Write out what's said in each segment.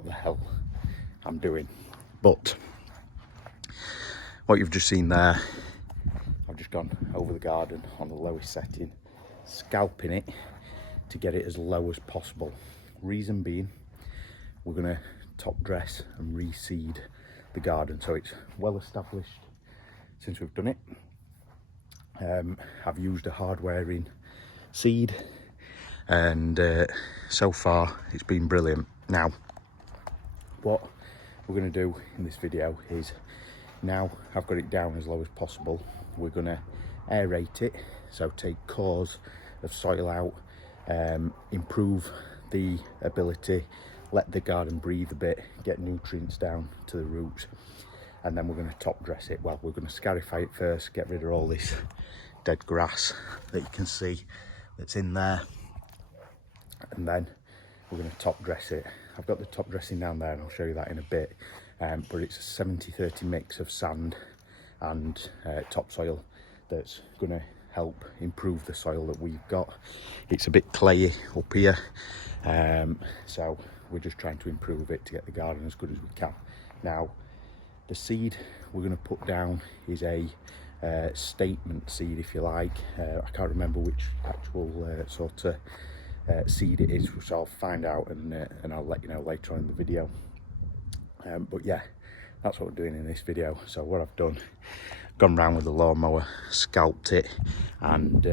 what the hell I'm doing. But what you've just seen there, I've just gone over the garden on the lowest setting, scalping it to get it as low as possible. Reason being, we're going to top dress and reseed the garden so it's well established since we've done it. I've used a hard wearing seed, and so far it's been brilliant. Now what we're going to do in this video is, now I've got it down as low as possible, we're going to aerate it, so take cores of soil out, improve the ability, let the garden breathe a bit, get nutrients down to the roots, and then we're going to top dress it. Well, we're going to scarify it first, get rid of all this dead grass that you can see that's in there, and then we're going to top dress it. I've got the top dressing down there and I'll show you that in a bit, but it's a 70-30 mix of sand and topsoil that's going to help improve the soil that we've got. It's a bit clayey up here, so we're just trying to improve it to get the garden as good as we can. Now the seed we're going to put down is a statement seed, if you like. I can't remember which actual sort of seed it is, which I'll find out and I'll let you know later on in the video. But yeah, that's what we're doing in this video. So what I've done, gone round with the lawnmower, scalped it, and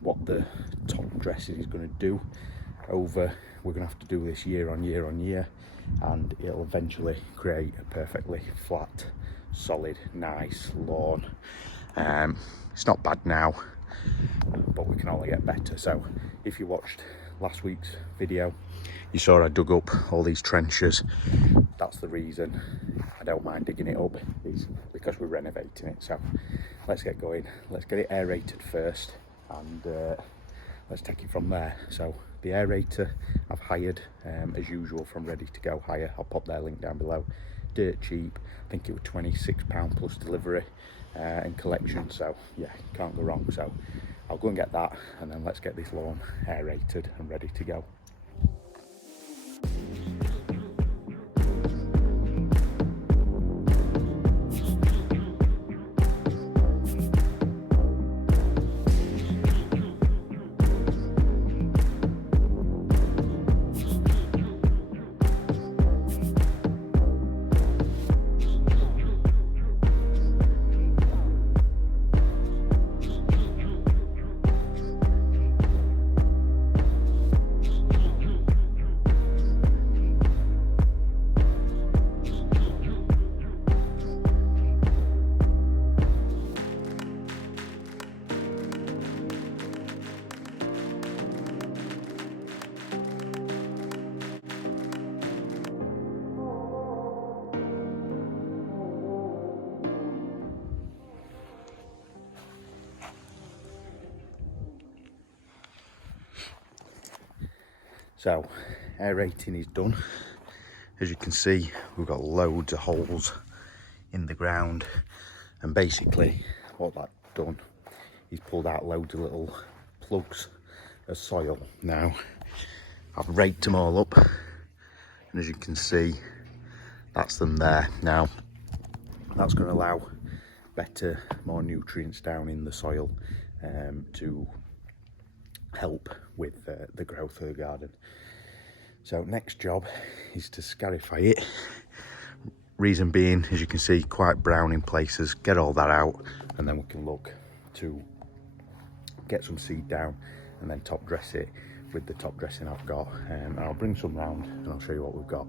what the top dressing is going to do over, we're going to have to do this year on year on year, and it'll eventually create a perfectly flat, solid, nice lawn. It's not bad now, but we can only get better. So if you watched last week's video, you saw I dug up all these trenches. That's the reason. I don't mind digging it up, it's because we're renovating it. So let's get going, let's get it aerated first, and let's take it from there. So the aerator I've hired as usual from Ready to Go Hire. I'll pop their link down below. Dirt cheap, I think it was £26 plus delivery and collection, so yeah, can't go wrong. So I'll go and get that, and then let's get this lawn aerated and ready to go. So aerating is done. As you can see, we've got loads of holes in the ground, and basically what that's done is pulled out loads of little plugs of soil. Now I've raked them all up, and as you can see, that's them there. Now that's going to allow better, more nutrients down in the soil to help with the growth of the garden. So next job is to scarify it. Reason being, as you can see, quite brown in places. Get all that out, and then we can look to get some seed down and then top dress it with the top dressing I've got. And I'll bring some round and I'll show you what we've got.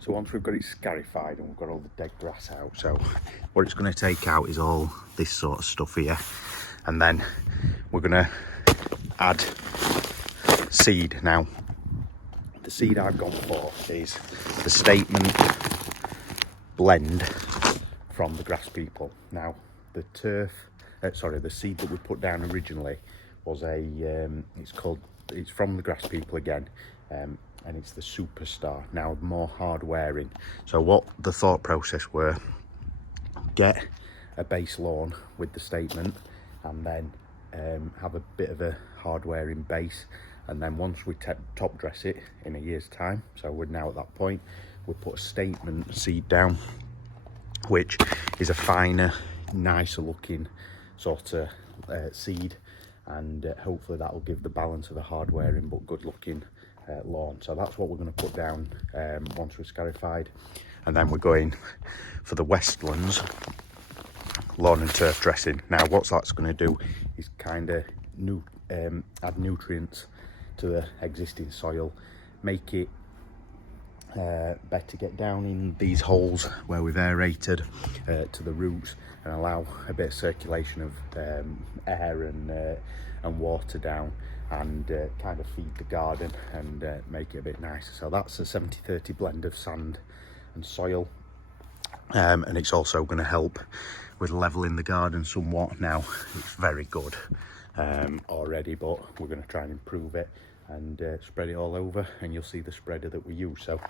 So once we've got it scarified and we've got all the dead grass out, so what it's going to take out is all this sort of stuff here, and then we're going to add seed. Now the seed I've gone for is the Statement blend from the Grass People. Now the the seed that we put down originally was it's from the Grass People again, and it's the Superstar, now more hard wearing. So what the thought process were, get a base lawn with the Statement, and then have a bit of a hardwaring base, and then once we top dress it in a year's time, so we're now at that point, we put a statement seed down, which is a finer, nicer looking sort of seed, and hopefully that will give the balance of a hardwaring but good looking lawn. So that's what we're going to put down once we're scarified, and then we're going for the Westlands lawn and turf dressing. Now what that's going to do is kind of add nutrients to the existing soil, make it better get down in these holes where we've aerated to the roots, and allow a bit of circulation of air and water down, and kind of feed the garden and make it a bit nicer. So that's a 70-30 blend of sand and soil, and it's also going to help with leveling the garden somewhat. Now it's very good already, but we're going to try and improve it and spread it all over, and you'll see the spreader that we use. So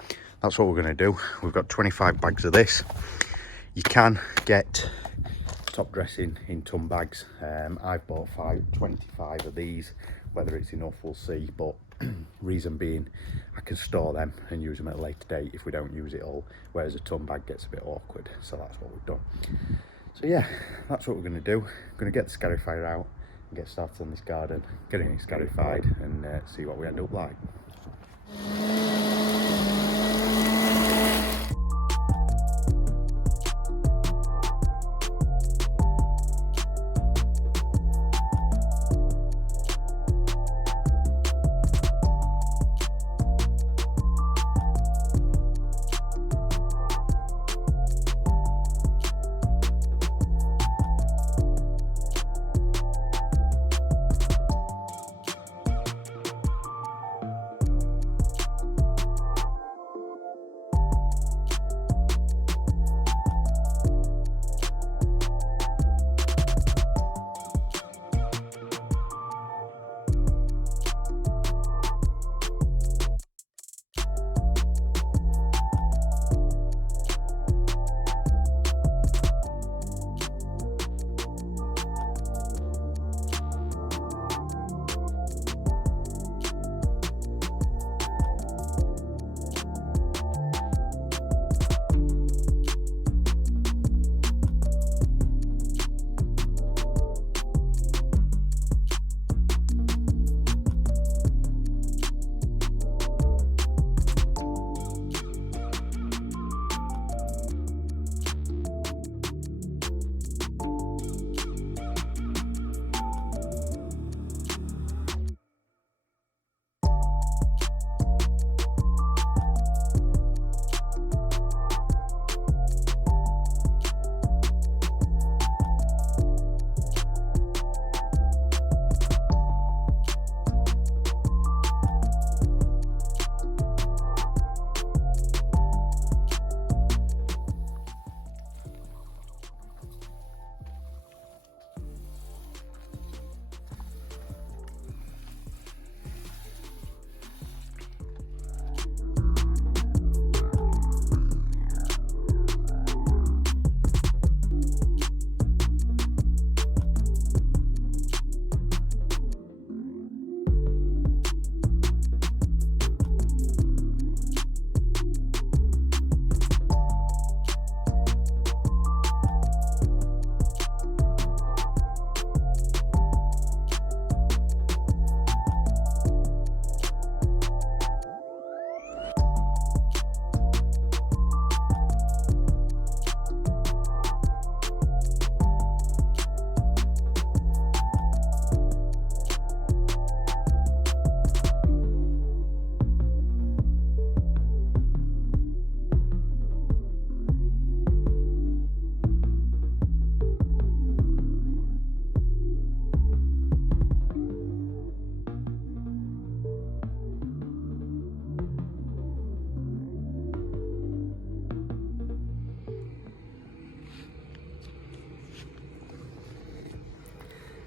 that's what we're going to do. We've got 25 bags of this. You can get top dressing in ton bags. I've bought 25 of these. Whether it's enough, we'll see, but reason being, I can store them and use them at a later date if we don't use it all, whereas a ton bag gets a bit awkward. So that's what we've done. So yeah, that's what we're going to do. I'm going to get the scarifier out and get started on this garden, getting it scarified, and see what we end up like.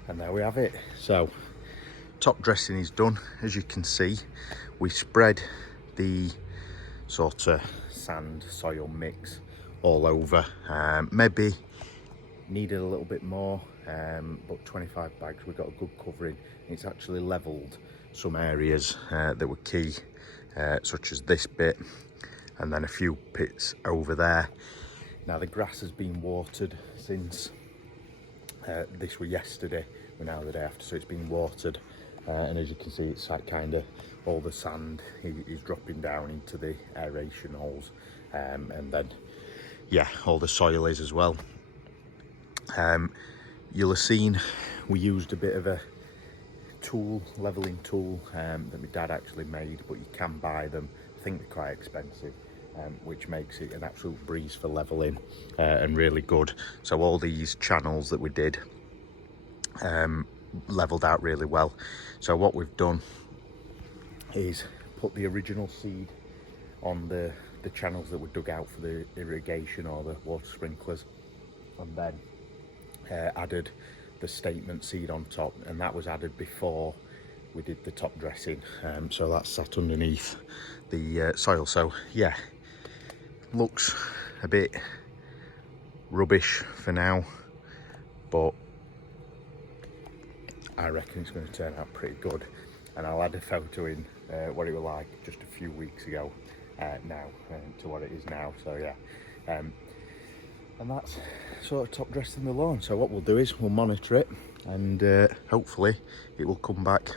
And there we have it. So top dressing is done. As you can see, we spread the sort of sand soil mix all over. Maybe needed a little bit more, but 25 bags. We got a good covering. It's actually levelled some areas that were key, such as this bit, and then a few pits over there. Now the grass has been watered since this were yesterday. We're now the day after, so it's been watered, and as you can see, it's like kind of all the sand is dropping down into the aeration holes, and then yeah, all the soil is as well. You'll have seen we used a bit of a tool, levelling tool, that my dad actually made, but you can buy them. I think they're quite expensive, which makes it an absolute breeze for levelling, and really good. So all these channels that we did levelled out really well. So what we've done is put the original seed on the channels that were dug out for the irrigation or the water sprinklers, and then added the statement seed on top, and that was added before we did the top dressing, so that's sat underneath the soil. So yeah, looks a bit rubbish for now, but I reckon it's going to turn out pretty good, and I'll add a photo in what it was like just a few weeks ago now to what it is now. So yeah, and that's sort of top dressing the lawn. So what we'll do is we'll monitor it, and hopefully it will come back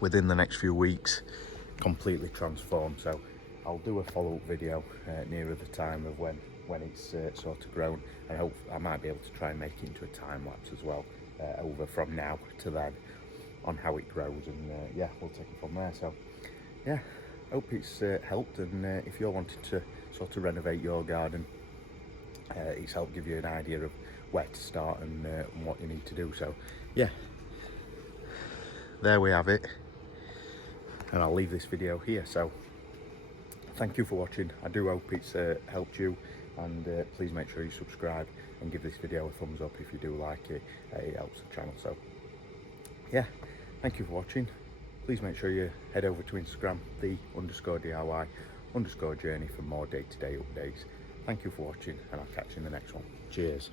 within the next few weeks completely transformed. So I'll do a follow-up video nearer the time of when it's sort of grown, and hope I might be able to try and make it into a time lapse as well, over from now to then on how it grows, and yeah, we'll take it from there. So yeah, hope it's helped, and if you're wanting to sort of renovate your garden, it's helped give you an idea of where to start and what you need to do. So yeah, there we have it, and I'll leave this video here. So thank you for watching. I do hope it's helped you, and please make sure you subscribe and give this video a thumbs up if you do like it. It helps the channel. So yeah, thank you for watching. Please make sure you head over to Instagram, _DIY_journey, for more day-to-day updates. Thank you for watching, and I'll catch you in the next one. Cheers.